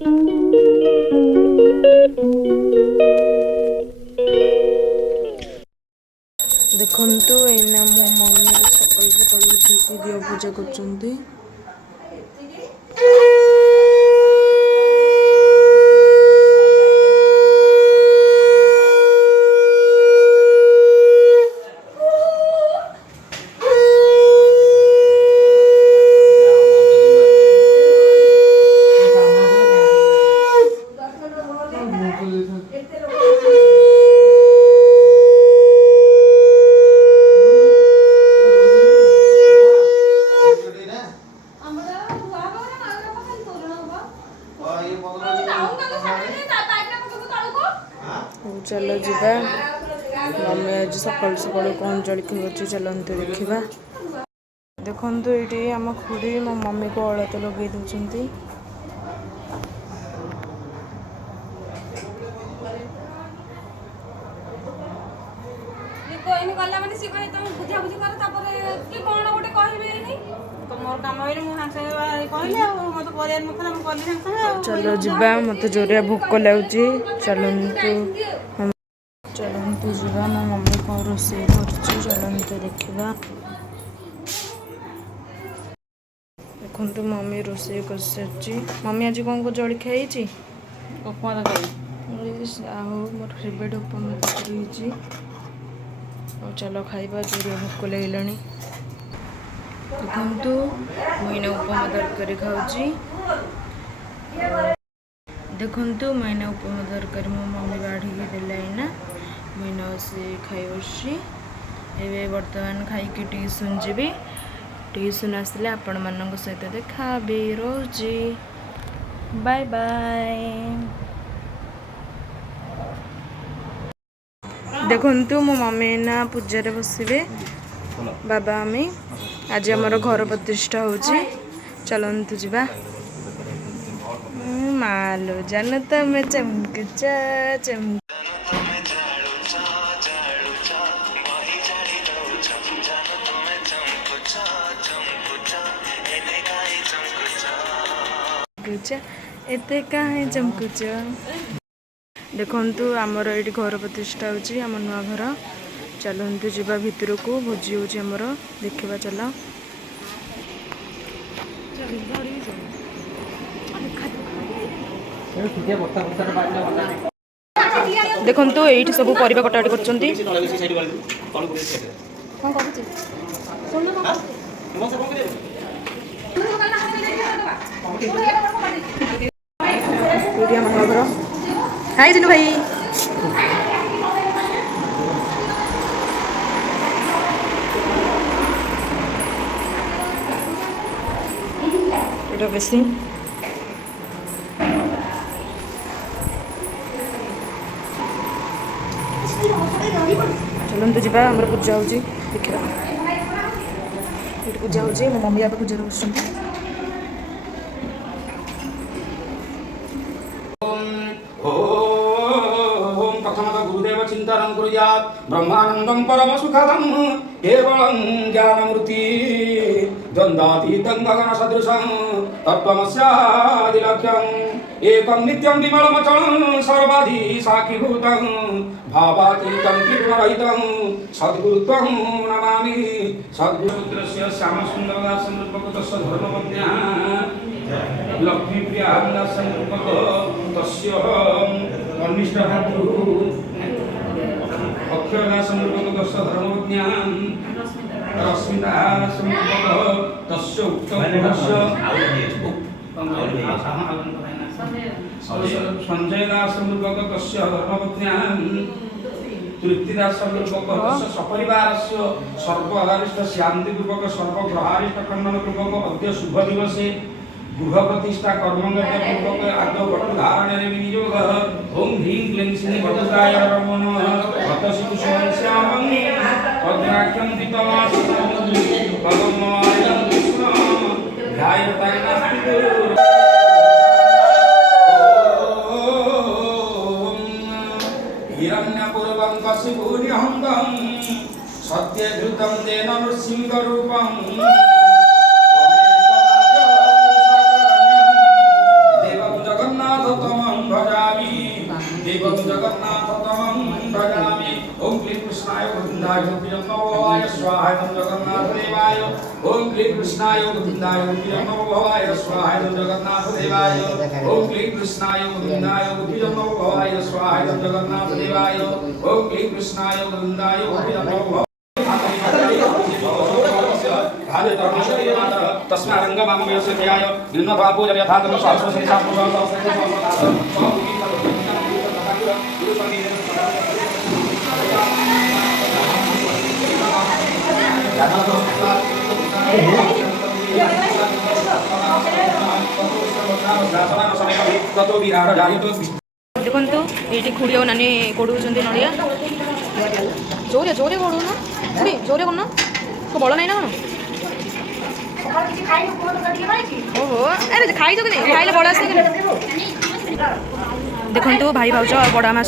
देखंतु एना मो मम्मी सकाल सकाल उठी दिया पूजा करछंती। चलो जीवा मम्मी आज सकाल सकाल कौन जलखी कर चलते देखा। देखो ये आम खुड़ी मो मम्मी को अलता लगे दौरान चलो जीवा मत जोरिया भोक लगुच चलतु चलतु जीवा मो मम्मी कौन रोसे चलते देखा। देखो मम्मी रोसे कर सारी मम्मी आज कौन को जल खाई उपमा मोर फेवरेट उपमा रही। चलो खाइबा जोरिया भोक लगे। देखु मुझे उपमा तरकारी खाऊँ। देखु मैंने उपमा तरकारी मो मम्मी बाढ़ी देना मुझे से खाई बसी एवं बर्तमान खाई ट्यूशन जी ट्यूशन आसले आपण मान सहित देखा भी रोजी बाय बाय। देखु मो मम्मी ना पूजा बसवे बाबा मम्मी आज आमर घर प्रतिष्ठा होची चलतु जीवा। मालो जान तमें चमकुचा चमक एते काहे चमकुच। देखंतु आमर ये घर प्रतिष्ठा होची आम नुआ घर चलतु जीवा भितर को भोजी होची आमर देखा। चल देखंतु ये सब परिवा कटाकटी करछंती। हाय जिनु भाई बेसी चलते जीवा आम पूजा हो देखा। पूजा हो मो मम्मी आप पूजा बस चिंतन कुर्यात् ब्रह्मानंदं परम सुखदं केवलं ज्ञानमूर्ति द्वन्द्वातीतं गगन सदृशं तत्त्वमस्यादिलक्ष्यम् एकं नित्यं विमलमचलं सर्वाधि साक्षीभूतं भावातीतं त्रिगुणरहितं सद्गुरुत्वं नमामि। सद्गुरुपुत्रस्य श्यामसुन्दरदासं रूपकतस्य धर्मपत्न्याः लक्ष्मीप्रियादासं रूपकतस्य अनिष्टभातृः अक्षरदासं रूपकतस्य धर्मपत्न्याः रश्मिदासं रूपकतस्य उक्तस्य संजयदासं रूपकतस्य धर्मपत्न्याः तृप्तिदासं रूपकतस्य सपरिवारस्य सर्वारिष्ट शान्तिपूर्वक सर्वग्रहारिष्ट खण्डनपूर्वक अद्य शुभ दिवसे गृह प्रतिष्ठा कर्मपूर्वक आद वटु धारण विनियोग ओं ह्रीं क्लीं श्रीं वटुकाय नमो नमः श्यामं पद्माख्यं पीतमासनं पद्ममालं कृष्ण ध्यायतानास्ति हिरण्यपूर्वं कशिपूर्यहंतं सत्यधृतं तेन नृसिंहरूपं गोपीजं नमो भवाय स्वाहा जगन्नाथ देवाय ओम क्लीं कृष्णाय गोविंदाय गोपीजं नमो भवाय स्वाहा जगन्नाथ देवाय ओम क्लीं कृष्णाय गोविंदाय गोपीजं नमो भवाय स्वाहा जगन्नाथ देवाय ओम क्लीं कृष्णाय गोविंदाय गोपीजं नमो भवाय तस्मारंगमामयस्याय निन्नथा पूजन यथातम देखो ये खुड़ी और नानी कोड़ू नड़िया जोरे जोरे कोड़ू ना खुड़ी जोरे करना तो बड़ नहीं ना ओहो अरे खाई कि नहीं खाइले बड़ आस देखो भाई भाज बड़ आम आम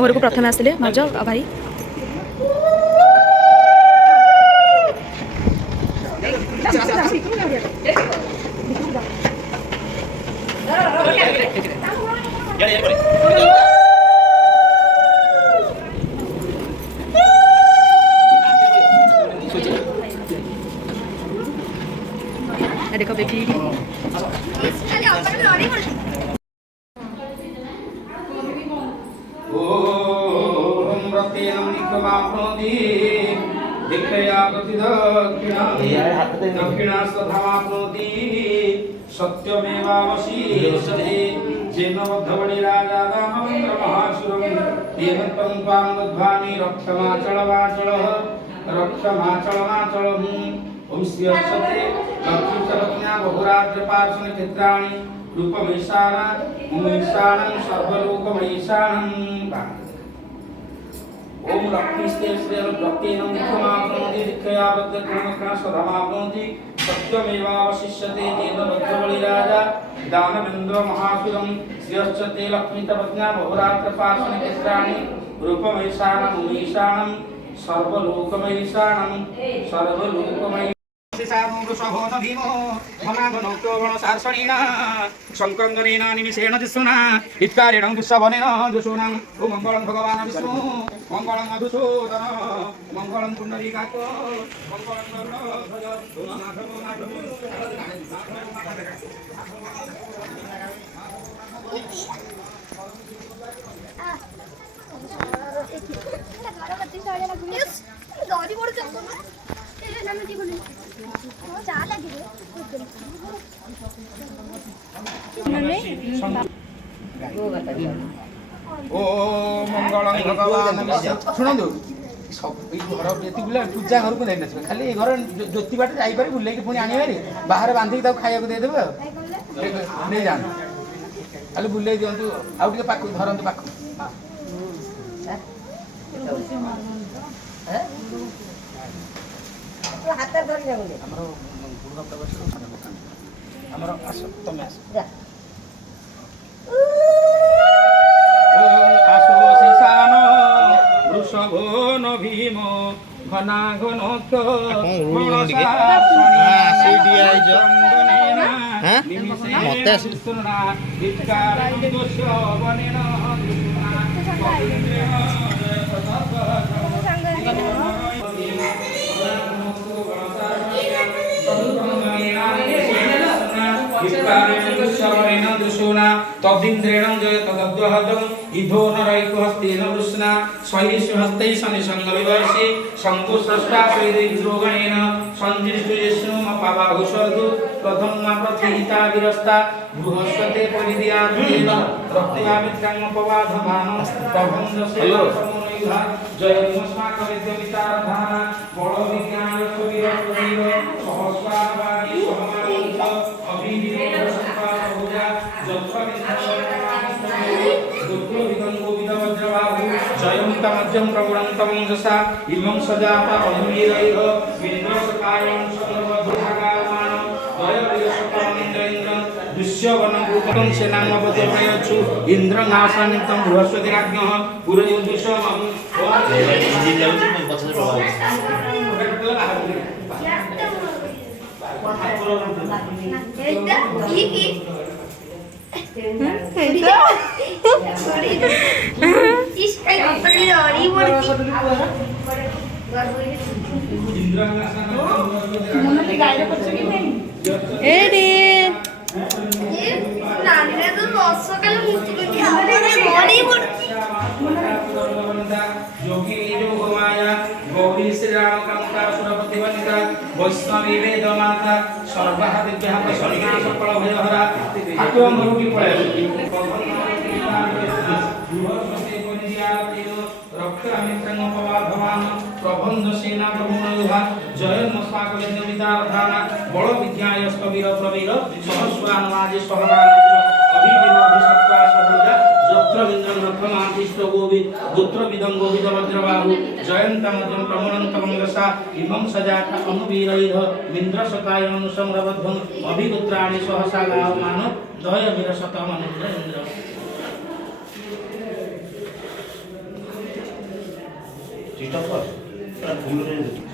घर को प्रथम आसिले भाज भाई देखो देखिए सत्यमेवावशीषते जेन बद्धवडे राजा रामचन्द्र महासुरं तेन तं त्वां बध्वामि रक्षमाचलवाचलः रक्षमाचलमाचलम् ओम श्रीयस्ते लक्ष्मीचरज्ञा बहुराज्यपार्श्वनि चित्राणि रूपमैशानं सर्वलोकमैशानं ओम लक्ष्मीस्ते श्रीरभक्तेन मुख्यमाप्नोति दीक्षयाबद्धगुणमग्ना सधमाप्नोति सत्यमेवावशिष्यते तेन बद्धवडे राजा दानवेन्द्र महासुरं श्रीयस्ते लक्ष्मीचरज्ञा बहुराज्यपार्श्वनि चित्राणि रूपमैशानं सर्वलोकमैशानं शंकरंगनेन निमिषेण दिशुना इत्कारेण पुष्पवनेन दुशूनां ओ मंगलं भगवान् विष्णु मंगलं मधुसूदन मंगलं पुंडरीकाक्ष मंगलं ओ मंगलं भगवान् शुणु सब घर बुला पूजा घर को नहीं खाली घर ज्योति बाट जापर बुले पुणी आने बाहर बांधिक खाया देदेवे नहीं जान खाली बुले दिंतु आउ पाक धरतु पाक हाथ धरी जाबे हमर आस तमे आस वृषभो न भीम घना घनोक्त तदिन्द्रेण जयत तद्वहदं इधो नरैकहस्तेन वृष्णा स्वैषु हस्तै शनिसंगविवर्षे शङ्कुस्रष्टा स्वैरिन्द्रोगणेन सञ्जिष्टुयेष्णुमपाबाहुस्वर्धु प्रथमा प्रथिता विरस्ता बृहस्पते परिदियाधेन रक्त्यामित्राङ्गपवाधमान प्रभञ्जसेवसमुनयुधा जयन्मस्माकविद्यमितारधाना बलविज्ञानस्वविरस्वैव सहस्रावादी सहमानन्त अभिधिरेणसम्पादभुजा जयन्तमध्यं प्रवुणन्तं जसा इमं सजाता अधुमीरैः विन्द्रसकायं सर्वभुजागायमानं दयप्रियसकलमिन्द्रेन्द्रं दुष्यवनभूतं सेनामवतमयच्छु इन्द्रनाशान्वितं बृहस्पतिराज्ञः पुरयुजुषमं ଏଇଠି गौरी श्रीराम कांता सुरपति वनिता वैष्णवी वेद माता सर्वहा दिव्या प्रसन्ना सकल भयहरा ठाकुर मरुकी पळे रक्षा मित्रं भवान प्रबंध सेना प्रभुनुहा जय मस्ताक विद्याविदाधान बल विद्यायस्त वीर प्रवीर सहस्वान माजे सहरान अभिविरोध सत्ता सहुजा जत्रविंद्रं रथमाधिष्ठ गोविद गोत्रविदं गोविद वज्रबाहु जयन्तमजं प्रमणन्तं रसा इमं सजाता अनुवीरैध मिन्द्रशतायं संरबद्धं अभिगोत्राणि सहसा गावमान दय विरसतमनिन्द्र Indra Christopher, para full range.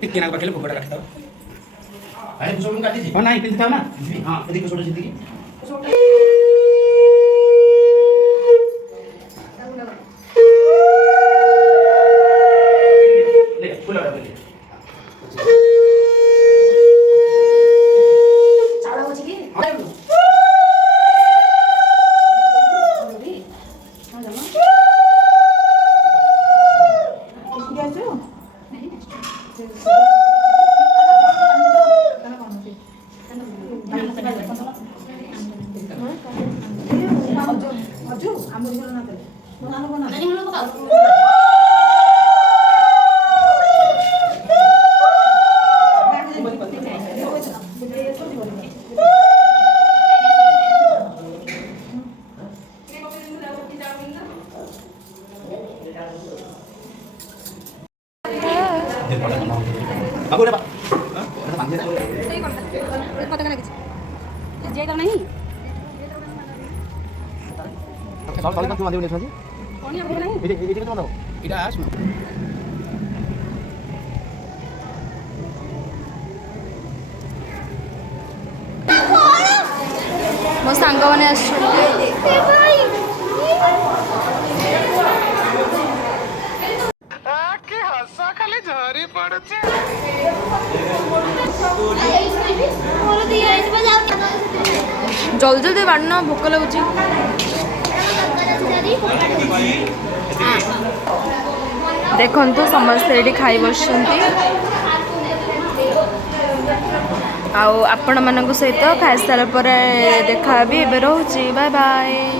टिक्की ना पकेले पकोड़ा काटता अरे कुछ भी काटी थी हां नहीं पिनता ना हां यदि कुछ जिंदगी ले फुला ले चाला होची की aku udah pak udah panggil কত টাকা লাগছে যে কারণে নাই soal soal cuma dia saja কোনি আপনি নাই ini cuma tahu इडा सुन ମୋ ସାଙ୍ଗମାନେ ଆସିଛନ୍ତି ଜଲ୍ଦି ଜଲ୍ଦି ବାଢ଼ୁନ ଭୋକ ଲାଗୁଛି ଦେଖନ୍ତୁ ସମସ୍ତେ ଏଠି ଖାଇ ବସିଛନ୍ତି ଆଉ ଆପଣମାନଙ୍କ ସହିତ ଖାଇସାରିଲା ପରେ ଦେଖା ହେବି ଏବେ ରହୁଛି ବାଏ ବାଏ